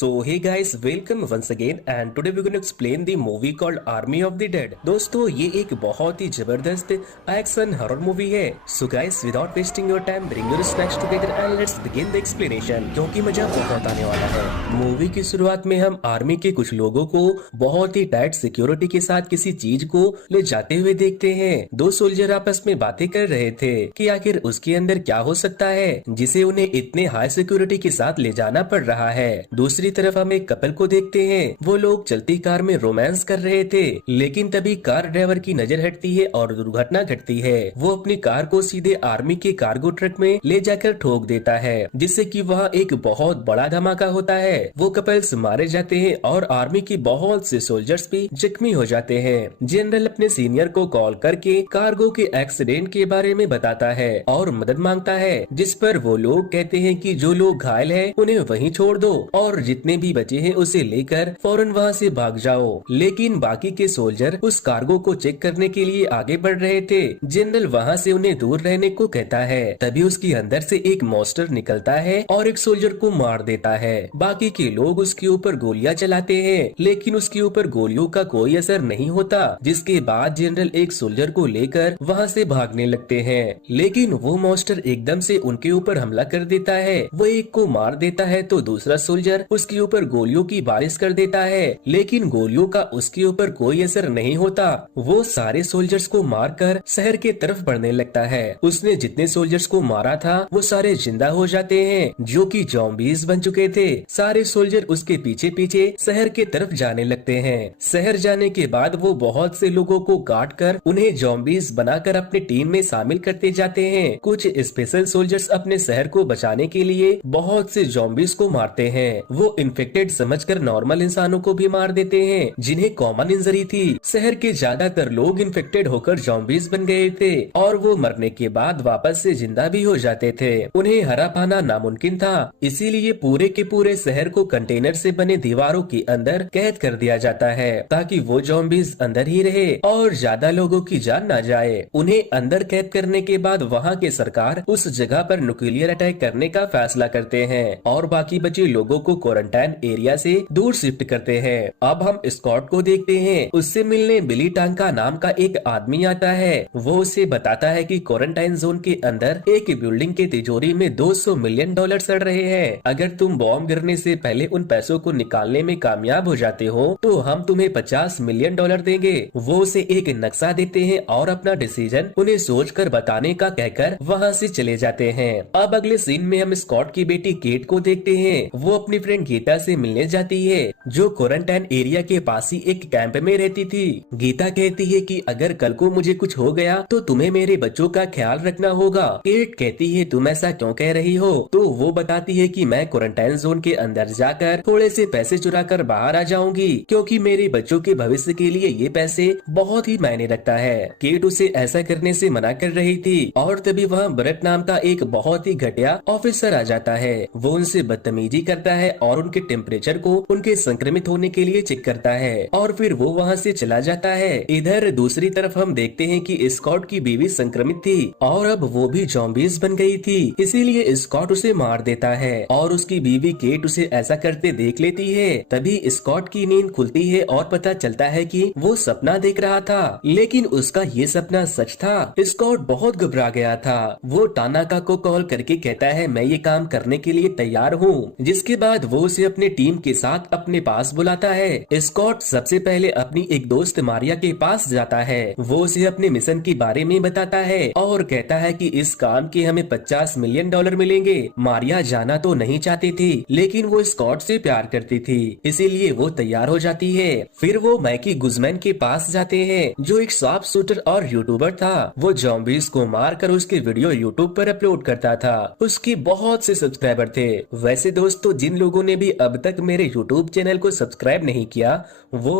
So hey guys, welcome once again and today we're going to explain the movie called Army of the Dead। दोस्तों ये एक बहुत ही जबरदस्त action horror movie है। So guys, without wasting your time, bring your snacks together and let's begin the explanation क्योंकि मजा बहुत आने वाला है। मूवी की शुरुआत में हम आर्मी के कुछ लोगों को बहुत ही टाइट सिक्योरिटी के साथ किसी चीज को ले जाते हुए देखते हैं। दो सोल्जर आपस में बातें कर रहे थे कि आखिर उसके अंदर क्या हो सकता है जिसे उन्हें इतने हाई सिक्योरिटी के साथ ले जाना पड़ रहा है। दूसरी तरफ हम एक कपल को देखते हैं, वो लोग चलती कार में रोमांस कर रहे थे, लेकिन तभी कार ड्राइवर की नजर हटती है और दुर्घटना घटती है। वो अपनी कार को सीधे आर्मी के कार्गो ट्रक में ले जाकर ठोक देता है, जिससे कि वहाँ एक बहुत बड़ा धमाका होता है। वो कपल्स मारे जाते हैं और आर्मी के बहुत से सोल्जर्स भी जख्मी हो जाते हैं। जनरल अपने सीनियर को कॉल करके कार्गो के एक्सीडेंट के बारे में बताता है और मदद मांगता है, जिस पर वो लोग कहते हैं कि जो लोग घायल हैं उन्हें वहीं छोड़ दो और जितने भी बचे हैं उसे लेकर फौरन वहाँ से भाग जाओ। लेकिन बाकी के सोल्जर उस कार्गो को चेक करने के लिए आगे बढ़ रहे थे। जनरल वहाँ से उन्हें दूर रहने को कहता है। तभी उसके अंदर से एक मॉन्स्टर निकलता है और एक सोल्जर को मार देता है। बाकी के लोग उसके ऊपर गोलियां चलाते हैं, लेकिन उसके ऊपर गोलियों का कोई असर नहीं होता, जिसके बाद जनरल एक सोल्जर को लेकर वहाँ से भागने लगते हैं। लेकिन वो मॉन्स्टर एकदम से उनके ऊपर हमला कर देता है। वो एक को मार देता है तो दूसरा सोल्जर उसके ऊपर गोलियों की बारिश कर देता है, लेकिन गोलियों का उसके ऊपर कोई असर नहीं होता। वो सारे सोल्जर्स को मारकर शहर के तरफ बढ़ने लगता है। उसने जितने सोल्जर्स को मारा था वो सारे जिंदा हो जाते हैं, जो कि ज़ॉम्बीज़ बन चुके थे। सारे सोल्जर उसके पीछे पीछे शहर के तरफ जाने लगते हैं। शहर जाने के बाद वो बहुत से लोगों को काट कर उन्हें ज़ॉम्बीज़ बनाकर अपनी टीम में शामिल करते जाते हैं। कुछ स्पेशल सोल्जर्स अपने शहर को बचाने के लिए बहुत से ज़ॉम्बीज़ को मारते हैं। वो इन्फेक्टेड समझकर नॉर्मल इंसानों को भी मार देते हैं जिन्हें कॉमन इंजरी थी। शहर के ज्यादातर लोग इन्फेक्टेड होकर ज़ॉम्बीज़ बन गए थे और वो मरने के बाद वापस से जिंदा भी हो जाते थे। उन्हें हरा पाना नामुमकिन था, इसीलिए पूरे के पूरे शहर को कंटेनर से बने दीवारों के अंदर कैद कर दिया जाता है, ताकि वो ज़ॉम्बीज़ अंदर ही रहे और ज्यादा लोगों की जान ना जाए। उन्हें अंदर कैद करने के बाद वहाँ के सरकार उस जगह पर न्यूक्लियर अटैक करने का फैसला करते हैं और बाकी बचे लोगों को क्वारंटाइन एरिया से दूर शिफ्ट करते हैं। अब हम स्कॉट को देखते हैं। उससे मिलने बिली टांका नाम का एक आदमी आता है। वो उसे बताता है कि क्वारंटाइन जोन के अंदर एक बिल्डिंग के तिजोरी में $200 मिलियन सड़ रहे हैं। अगर तुम बॉम्ब गिरने से पहले उन पैसों को निकालने में कामयाब हो जाते हो तो हम तुम्हें $50 मिलियन देंगे। वो उसे एक नक्शा देते हैं और अपना डिसीजन उन्हें सोचकर बताने का कहकर वहाँ से चले जाते हैं। अब अगले सीन में हम स्कॉट की बेटी केट को देखते हैं। वो अपनी फ्रेंड गीता से मिलने जाती है, जो क्वारंटाइन एरिया के पास ही एक कैंप में रहती थी। गीता कहती है कि अगर कल को मुझे कुछ हो गया तो तुम्हें मेरे बच्चों का ख्याल रखना होगा। केट कहती है तुम ऐसा क्यों कह रही हो? तो वो बताती है कि मैं क्वारंटाइन जोन के अंदर जाकर थोड़े से पैसे चुरा कर बाहर आ जाऊंगी, क्योंकि मेरे बच्चों के भविष्य के लिए ये पैसे बहुत ही मायने रखता है। केट उसे ऐसा करने से मना कर रही थी और तभी वहाँ ब्रेट नाम का एक बहुत ही घटिया ऑफिसर आ जाता है। वो उनसे बदतमीजी करता है और उनके टेम्परेचर को उनके संक्रमित होने के लिए चेक करता है और फिर वो वहाँ से चला जाता है। इधर दूसरी तरफ हम देखते हैं कि स्कॉट की बीवी संक्रमित थी और अब वो भी ज़ॉम्बीज़ बन गई थी, इसीलिए स्कॉट उसे मार देता है और उसकी बीवी केट उसे ऐसा करते देख लेती है। तभी स्कॉट की नींद खुलती है और पता चलता है कि वो सपना देख रहा था, लेकिन उसका ये सपना सच था। स्कॉट बहुत घबरा गया था। वो टानाका को कॉल करके कहता है मैं ये काम करने के लिए तैयार हूँ, जिसके बाद वो उसे अपने टीम के साथ अपने पास बुलाता है। स्कॉट सबसे पहले अपनी एक दोस्त मारिया के पास जाता है। वो उसे अपने मिशन के बारे में बताता है और कहता है कि इस काम के हमें $50 मिलियन मिलेंगे। मारिया जाना तो नहीं चाहती थी, लेकिन वो स्कॉट से प्यार करती थी, इसीलिए वो तैयार हो जाती है। फिर वो मैकी गुजमैन के पास जाते हैं, जो एक शार्प शूटर और यूट्यूबर था। वो ज़ॉम्बीज़ को मारकर उसके वीडियो यूट्यूब पर अपलोड करता था। उसके बहुत से सब्सक्राइबर थे। वैसे दोस्तों, जिन लोगों ने भी अब तक मेरे यूट्यूब चैनल को सब्सक्राइब नहीं किया वो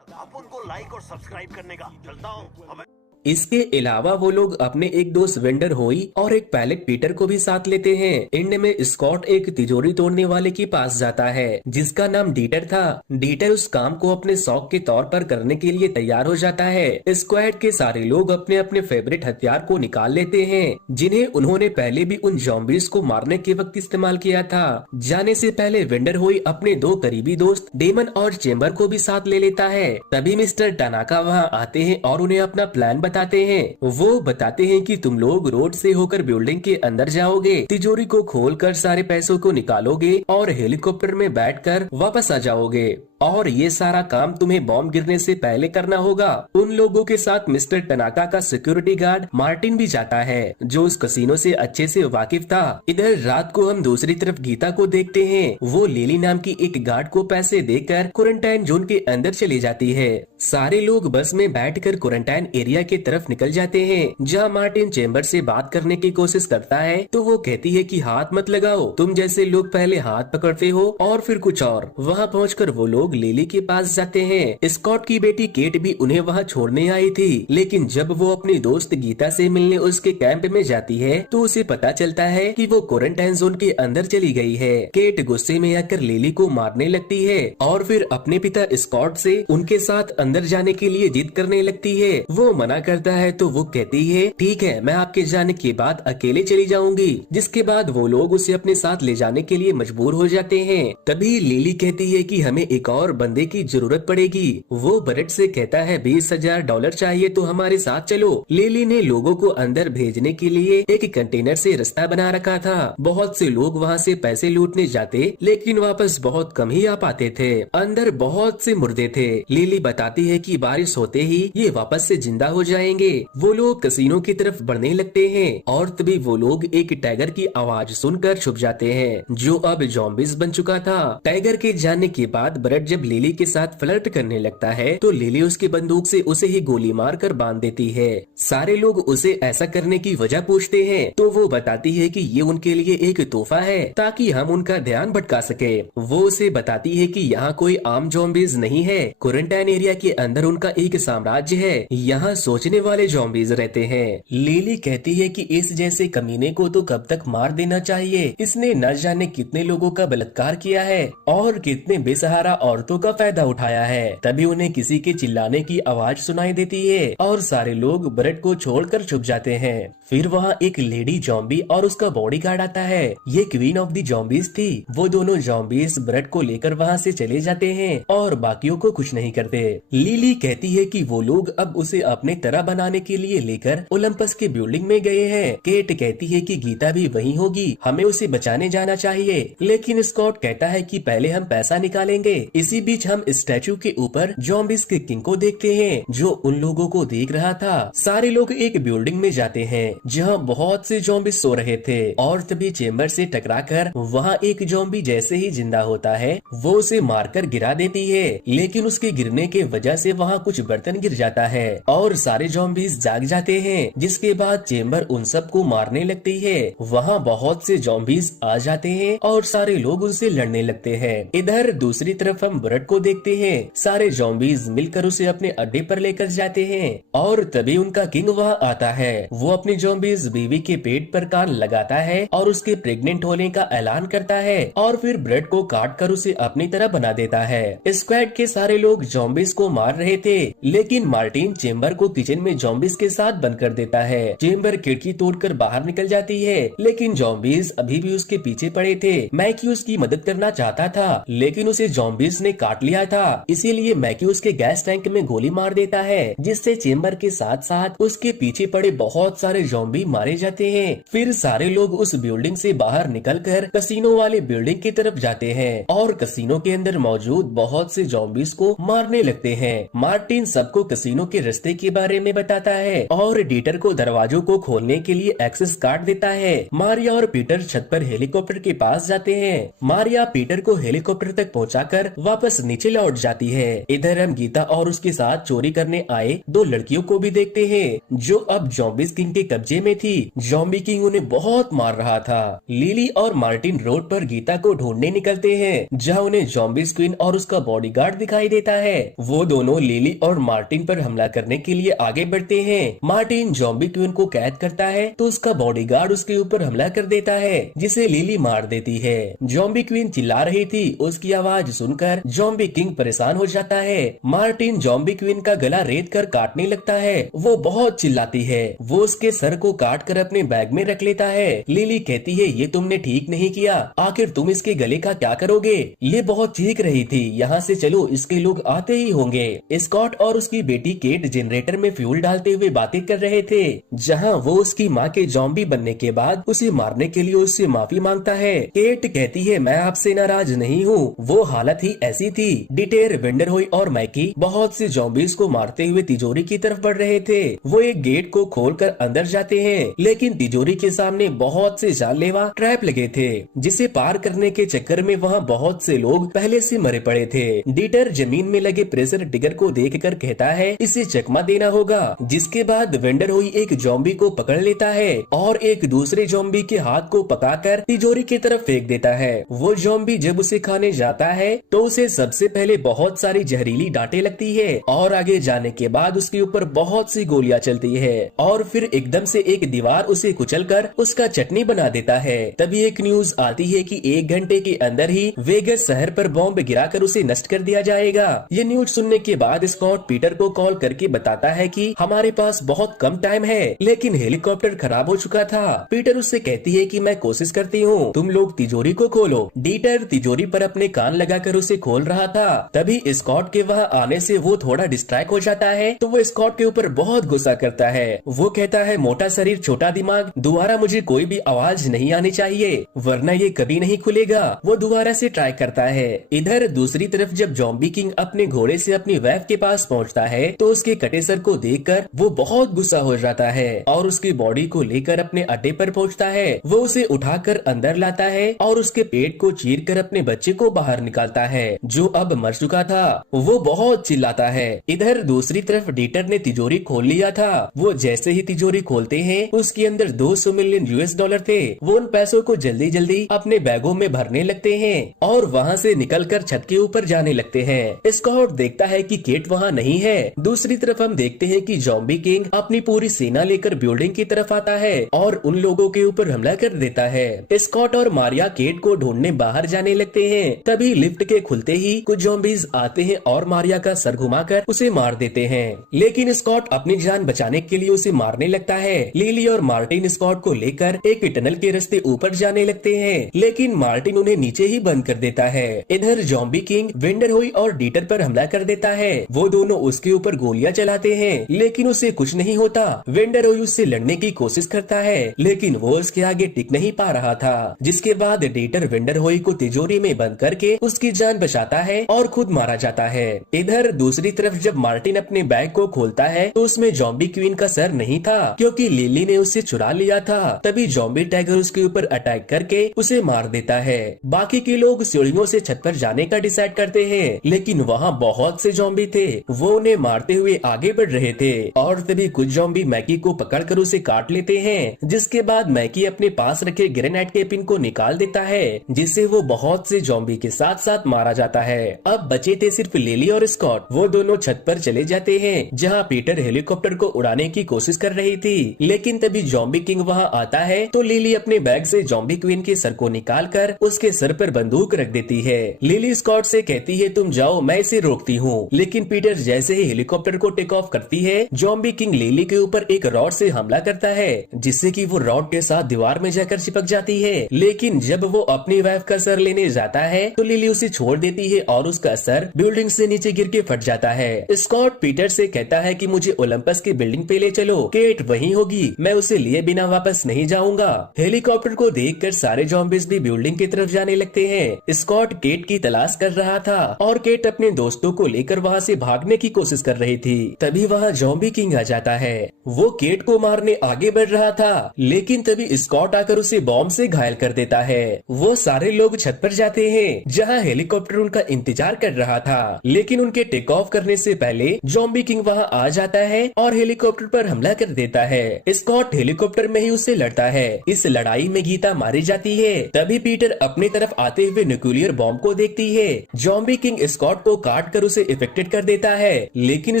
आप उनको लाइक और सब्सक्राइब करने का चलता हूँ। इसके अलावा वो लोग अपने एक दोस्त वेंडर होई और एक पायलट पीटर को भी साथ लेते हैं। एंड में स्कॉट एक तिजोरी तोड़ने वाले के पास जाता है जिसका नाम डीटर था। डीटर उस काम को अपने शौक के तौर पर करने के लिए तैयार हो जाता है। स्क्वाड के सारे लोग अपने अपने फेवरेट हथियार को निकाल लेते हैं जिन्हें उन्होंने पहले भी उन ज़ॉम्बीज़ को मारने के वक्त इस्तेमाल किया था। जाने से पहले वेंडर होई अपने दो करीबी दोस्त डेमन और चेम्बर को भी साथ ले लेता है। तभी मिस्टर टनाका वहाँ आते हैं और उन्हें अपना प्लान बताते हैं। वो बताते हैं कि तुम लोग रोड से होकर बिल्डिंग के अंदर जाओगे, तिजोरी को खोलकर सारे पैसों को निकालोगे और हेलीकॉप्टर में बैठकर वापस आ जाओगे और ये सारा काम तुम्हें बॉम्ब गिरने से पहले करना होगा। उन लोगों के साथ मिस्टर टनाका का सिक्योरिटी गार्ड मार्टिन भी जाता है जो उस कसिनो से अच्छे से वाकिफ था। इधर रात को हम दूसरी तरफ गीता को देखते हैं। वो लिली नाम की एक गार्ड को पैसे देकर क्वारंटाइन जोन के अंदर चली जाती है। सारे लोग बस में बैठकर क्वारंटाइन एरिया की तरफ निकल जाते हैं जहाँ मार्टिन चेम्बर से बात करने की कोशिश करता है तो वो कहती है कि हाथ मत लगाओ, तुम जैसे लोग पहले हाथ पकड़ते हो और फिर कुछ और। वहाँ पहुँचकर वो लोग लिली के पास जाते हैं। स्कॉट की बेटी केट भी उन्हें वहाँ छोड़ने आई थी, लेकिन जब वो अपनी दोस्त गीता से मिलने उसके कैंप में जाती है तो उसे पता चलता है कि वो क्वारंटाइन जोन के अंदर चली गई है। केट गुस्से में आकर लिली को मारने लगती है और फिर अपने पिता स्कॉट से उनके साथ अंदर जाने के लिए जिद करने लगती है। वो मना करता है तो वो कहती है ठीक है, मैं आपके जाने के बाद अकेले चली जाऊंगी, जिसके बाद वो लोग उसे अपने साथ ले जाने के लिए मजबूर हो जाते हैं। तभी लिली कहती है कि हमें एक और बंदे की जरूरत पड़ेगी। वो बरेट से कहता है $20,000 चाहिए तो हमारे साथ चलो। लिली ने लोगों को अंदर भेजने के लिए एक कंटेनर से रास्ता बना रखा था। बहुत से लोग वहाँ से पैसे लूटने जाते लेकिन वापस बहुत कम ही आ पाते थे। अंदर बहुत से मुर्दे थे। लिली बताती है कि बारिश होते ही ये वापस से जिंदा हो जाएंगे। वो लोग कसिनो की तरफ बढ़ने लगते हैं और तभी वो लोग एक टाइगर की आवाज सुनकर छुप जाते हैं जो अब ज़ॉम्बीज़ बन चुका था। टाइगर के जाने के बाद ब्रेट जब लिली के साथ फ्लर्ट करने लगता है तो लिली उसकी बंदूक से उसे ही गोली मार कर बांध देती है। सारे लोग उसे ऐसा करने की वजह पूछते हैं तो वो बताती है कि ये उनके लिए एक तोहफा है ताकि हम उनका ध्यान भटका सके। वो उसे बताती है कि यहाँ कोई आम ज़ॉम्बीज़ नहीं है, क्वारंटाइन एरिया के अंदर उनका एक साम्राज्य है, यहाँ सोचने वाले ज़ॉम्बीज़ रहते हैं। लिली कहती है कि इस जैसे कमीने को तो कब तक मार देना चाहिए, इसने न जाने कितने लोगों का बलात्कार किया है और कितने बेसहारा औरतों का फायदा उठाया है। तभी उन्हें किसी के चिल्लाने की आवाज सुनाई देती है और सारे लोग ब्रेट को छोड़कर छुप जाते हैं। फिर वहाँ एक लेडी ज़ॉम्बी और उसका बॉडीगार्ड आता है। ये क्वीन ऑफ द ज़ॉम्बीज़ थी। वो दोनों ज़ॉम्बीज़ ब्रेट को लेकर वहाँ से चले जाते हैं और बाकियों को कुछ नहीं करते। लिली कहती है कि वो लोग अब उसे अपने तरह बनाने के लिए लेकर ओलंपस के बिल्डिंग में गए हैं। केट कहती है कि गीता भी वहीं होगी, हमें उसे बचाने जाना चाहिए, लेकिन स्कॉट कहता है कि पहले हम पैसा निकालेंगे। इसी बीच हम स्टैचू के ऊपर ज़ॉम्बीज़ के किंग को देखते हैं जो उन लोगों को देख रहा था। सारे लोग एक बिल्डिंग में जाते हैं जहाँ बहुत से ज़ॉम्बीज़ सो रहे थे और तभी चेम्बर से टकराकर वहाँ एक ज़ॉम्बी जैसे ही जिंदा होता है वो उसे मारकर गिरा देती है, लेकिन उसके गिरने के वजह से वहाँ कुछ बर्तन गिर जाता है और सारे ज़ॉम्बीज़ जाग जाते हैं, जिसके बाद चेम्बर उन सबको मारने लगती है। वहाँ बहुत से ज़ॉम्बीज़ आ जाते हैं और सारे लोग उनसे लड़ने लगते हैं। इधर दूसरी तरफ हम ब्रेट को देखते हैं। सारे ज़ॉम्बीज़ मिलकर उसे अपने अड्डे पर लेकर जाते हैं और तभी उनका किंग वहाँ आता है। वो अपनी ज़ॉम्बीज़ बीवी के पेट पर कान लगाता है और उसके प्रेग्नेंट होने का ऐलान करता है और फिर ब्रेट को काट कर उसे अपनी तरह बना देता है। स्क्वाड के सारे लोग ज़ॉम्बीज़ को मार रहे थे, लेकिन मार्टिन चेम्बर को किचन में ज़ॉम्बीज़ के साथ बंद कर देता है। चेम्बर खिड़की तोड़कर बाहर निकल जाती है, लेकिन ज़ॉम्बीज़ अभी भी उसके पीछे पड़े थे। मैक्यू उसकी मदद करना चाहता था, लेकिन उसे ज़ॉम्बीज़ ने काट लिया था। इसीलिए मैक्यू उसके गैस टैंक में गोली मार देता है, जिससे चेम्बर के साथ साथ उसके पीछे पड़े बहुत सारे ज़ॉम्बी मारे जाते हैं। फिर सारे लोग उस बिल्डिंग से बाहर निकलकर कसिनो वाले बिल्डिंग की तरफ जाते हैं और कसिनो के अंदर मौजूद बहुत से ज़ॉम्बीज़ को मारने लगते हैं। मार्टिन सबको कसिनो के रास्ते के बारे में बताता है और डीटर को दरवाजों को खोलने के लिए एक्सेस कार्ड देता है। मारिया और पीटर छत पर हेलीकॉप्टर के पास जाते हैं। मारिया पीटर को हेलीकॉप्टर तक पहुंचाकर वापस वापस नीचे लौट जाती है। इधर हम गीता और उसके साथ चोरी करने आए दो लड़कियों को भी देखते हैं, जो अब ज़ॉम्बीज़ किंग के कब्जे में थी। ज़ॉम्बी किंग उन्हें बहुत मार रहा था। लिली और मार्टिन रोड पर गीता को ढूंढने निकलते हैं, जहाँ उन्हें ज़ॉम्बीज़ क्वीन और उसका बॉडीगार्ड दिखाई देता है। वो दोनों लिली और मार्टिन पर हमला करने के लिए आगे बढ़ते हैं। मार्टिन ज़ॉम्बी क्वीन को कैद करता है तो उसका बॉडीगार्ड उसके ऊपर हमला कर देता है, जिसे लिली मार देती है। ज़ॉम्बी क्वीन चिल्ला रही थी, उसकी आवाज सुनकर ज़ॉम्बी किंग परेशान हो जाता है। मार्टिन ज़ॉम्बी क्वीन का गला रेत कर काटने लगता है। वो बहुत चिल्लाती है। वो उसके सर को काट कर अपने बैग में रख लेता है। लिली कहती है, ये तुमने ठीक नहीं किया, आखिर तुम इसके गले का क्या करोगे? ये बहुत चीख रही थी, यहाँ से चलो, इसके लोग आते ही होंगे। स्कॉट और उसकी बेटी केट जनरेटर में फ्यूल डालते हुए बातें कर रहे थे, जहाँ वो उसकी माँ के ज़ॉम्बी बनने के बाद उसे मारने के लिए उससे माफी मांगता है। केट कहती है, मैं आपसे नाराज नहीं हूँ, वो हालत ही ऐसी थी। डिटेर, वेंडरहोई और मैकी बहुत से ज़ॉम्बीज़ को मारते हुए तिजोरी की तरफ बढ़ रहे थे। वो एक गेट को खोलकर अंदर जाते हैं, लेकिन तिजोरी के सामने बहुत से जानलेवा ट्रैप लगे थे, जिसे पार करने के चक्कर में वहाँ बहुत से लोग पहले से मरे पड़े थे। डिटर जमीन में लगे प्रेशर डिगर को देखकर कहता है, इसे चकमा देना होगा। जिसके बाद वेंडरहोई एक ज़ॉम्बी को पकड़ लेता है और एक दूसरे ज़ॉम्बी के हाथ को पकाकर तिजोरी की तरफ फेंक देता है। वो ज़ॉम्बी जब उसे खाने जाता है तो उसे सबसे पहले बहुत सारी जहरीली डांटें लगती है और आगे जाने के बाद उसके ऊपर बहुत सी गोलियां चलती है और फिर एकदम से एक दीवार उसे कुचलकर उसका चटनी बना देता है। तभी एक न्यूज आती है कि 1 घंटे के अंदर ही वेगस शहर पर बॉम्ब गिराकर उसे नष्ट कर दिया जाएगा। ये न्यूज सुनने के बाद स्कॉट पीटर को कॉल करके बताता है कि हमारे पास बहुत कम टाइम है, लेकिन हेलीकॉप्टर खराब हो चुका था। पीटर उससे कहती है कि मैं कोशिश करती हूँ, तुम लोग तिजोरी को खोलो। डीटर तिजोरी पर अपने कान लगाकर उसे खोल रहा था। तभी स्कॉट के वहाँ आने से वो थोड़ा डिस्ट्रैक्ट हो जाता है, तो वो स्कॉट के ऊपर बहुत गुस्सा करता है। वो कहता है, मोटा शरीर छोटा दिमाग, दोबारा मुझे कोई भी आवाज नहीं आनी चाहिए, वरना ये कभी नहीं खुलेगा। वो दोबारा से ट्राई करता है। इधर दूसरी तरफ जब ज़ॉम्बी किंग अपने घोड़े से अपनी वाइफ के पास पहुंचता है तो उसके कटे सर को देखकर वो बहुत गुस्सा हो जाता है और उसकी बॉडी को लेकर अपने अड्डे पर पहुंचता है। वो उसे उठाकर अंदर लाता है और उसके पेट को चीरकर अपने बच्चे को बाहर निकालता है, जो अब मर चुका था। वो बहुत चिल्लाता है। इधर दूसरी तरफ डीटर ने तिजोरी खोल लिया था। वो जैसे ही तिजोरी खोलते हैं उसके अंदर 200 मिलियन US$ थे। वो उन पैसों को जल्दी जल्दी अपने बैगों में भरने लगते हैं और वहाँ से निकलकर छत के ऊपर जाने लगते हैं। स्कॉट देखता है कि केट वहाँ नहीं है। दूसरी तरफ हम देखते हैं कि ज़ॉम्बी किंग अपनी पूरी सेना लेकर बिल्डिंग की तरफ आता है और उन लोगों के ऊपर हमला कर देता है। स्कॉट और मारिया केट को ढूंढने बाहर जाने लगते हैं। तभी लिफ्ट के खुलते ही कुछ ज़ॉम्बीज़ आते हैं और मारिया का सर घुमाकर उसे मार देते हैं, लेकिन स्कॉट अपनी जान बचाने के लिए उसे मारने लगता है। लिली और मार्टिन स्कॉट को लेकर एक टनल के रास्ते ऊपर जाने लगते हैं, लेकिन मार्टिन उन्हें नीचे ही बंद कर देता है। इधर ज़ॉम्बी किंग वेंडरहोई और डीटर पर हमला कर देता है। वो दोनों उसके ऊपर गोलियां चलाते हैं, लेकिन उसे कुछ नहीं होता। वेंडरहोई उससे लड़ने की कोशिश करता है, लेकिन वो उसके आगे टिक नहीं पा रहा था। जिसके बाद डीटर वेंडरहोई को तिजोरी में बंद करके उसकी जान बचाता है और खुद मारा जाता है। इधर दूसरी तरफ जब मार्टिन अपने बैग को खोलता है तो उसमें ज़ॉम्बी क्वीन का सर नहीं था, क्योंकि लिली ने उसे चुरा लिया था। तभी ज़ॉम्बी टाइगर उसके ऊपर अटैक करके उसे मार देता है। बाकी के लोग सीढ़ियों से छत पर जाने का डिसाइड करते हैं, लेकिन वहाँ बहुत से ज़ॉम्बी थे। वो उन्हें मारते हुए आगे बढ़ रहे थे और तभी कुछ ज़ॉम्बी मैकी को पकड़कर उसे काट लेते हैं। जिसके बाद मैकी अपने पास रखे ग्रेनाइट के पिन को निकाल देता है, जिससे वो बहुत से ज़ॉम्बी के साथ साथ मारा जाता है। अब बचे थे सिर्फ लिली और स्कॉट। वो दोनों छत पर चले जाते हैं, जहाँ पीटर हेलीकॉप्टर को उड़ाने की कोशिश कर रही थी, लेकिन तभी ज़ॉम्बी किंग वहाँ आता है तो लिली अपने बैग से ज़ॉम्बी क्वीन के सर को निकालकर उसके सर पर बंदूक रख देती है। लिली स्कॉट से कहती है, तुम जाओ, मैं इसे रोकती हूँ, लेकिन पीटर जैसे ही हेलीकॉप्टर को टेक ऑफ करती है, ज़ॉम्बी किंग लिली के ऊपर एक रॉड से हमला करता है, जिससे कि वो रॉड के साथ दीवार में जाकर चिपक जाती है। लेकिन जब वो अपनी वाइफ का सर लेने जाता है तो लिली उसे छोड़ देती है और उसका सर बिल्डिंग से नीचे गिर के फट जाता है। स्कॉट पीटर से कहता है कि मुझे ओलंपस की बिल्डिंग पे ले चलो, केट वहीं होगी, मैं उसे लिए बिना वापस नहीं जाऊंगा। हेलीकॉप्टर को देखकर सारे ज़ॉम्बीज़ भी बिल्डिंग की तरफ जाने लगते हैं। स्कॉट केट की तलाश कर रहा था और केट अपने दोस्तों को लेकर वहाँ से भागने की कोशिश कर रही थी। तभी वहाँ ज़ॉम्बी किंग आ जाता है। वो केट को मारने आगे बढ़ रहा था, लेकिन तभी स्कॉट आकर उसे बॉम्ब से घायल कर देता है। वो सारे लोग छत पर जाते हैं, जहाँ हेलीकॉप्टर हेलीकॉप्टर उनका इंतजार कर रहा था, लेकिन उनके टेक ऑफ करने से पहले जॉम्बी किंग वहां आ जाता है और हेलीकॉप्टर पर हमला कर देता है। स्कॉट हेलीकॉप्टर में ही उससे लड़ता है। इस लड़ाई में गीता मारी जाती है। तभी पीटर अपनी तरफ आते हुए न्यूक्लियर बॉम्ब को देखती है। जॉम्बी किंग स्कॉट को काट कर उसे इफेक्टेड कर देता है, लेकिन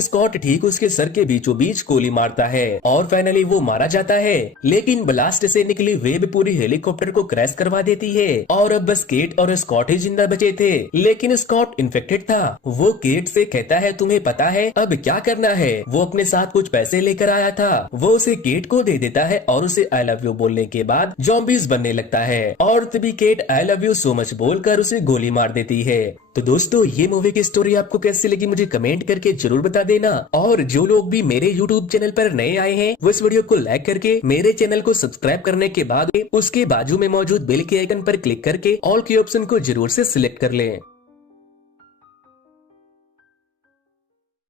स्कॉट ठीक उसके सर के बीचों बीच गोली मारता है और फाइनली वो मारा जाता है। लेकिन ब्लास्ट से निकली वेव पूरी हेलीकॉप्टर को क्रैश करवा देती है और अब बस केट और स्कॉट ही जिंदा बचे थे। लेकिन स्कॉट इन्फेक्टेड था। वो केट से कहता है तुम्हें पता है अब क्या करना है। वो अपने साथ कुछ पैसे लेकर आया था। वो उसे केट को दे देता है और उसे आई लव यू बोलने के बाद जॉम्बीज बनने लगता है और तभी Kate I love you so much बोलकर उसे गोली मार देती है। तो दोस्तों ये मूवी की स्टोरी आपको कैसी लगी मुझे कमेंट करके जरूर बता देना। और जो लोग भी मेरे YouTube चैनल पर नए आए हैं वो इस वीडियो को लाइक करके मेरे चैनल को सब्सक्राइब करने के बाद उसके बाजू में मौजूद बेल के आइकन पर क्लिक करके ऑल के ऑप्शन को जरूर से सिलेक्ट कर लें।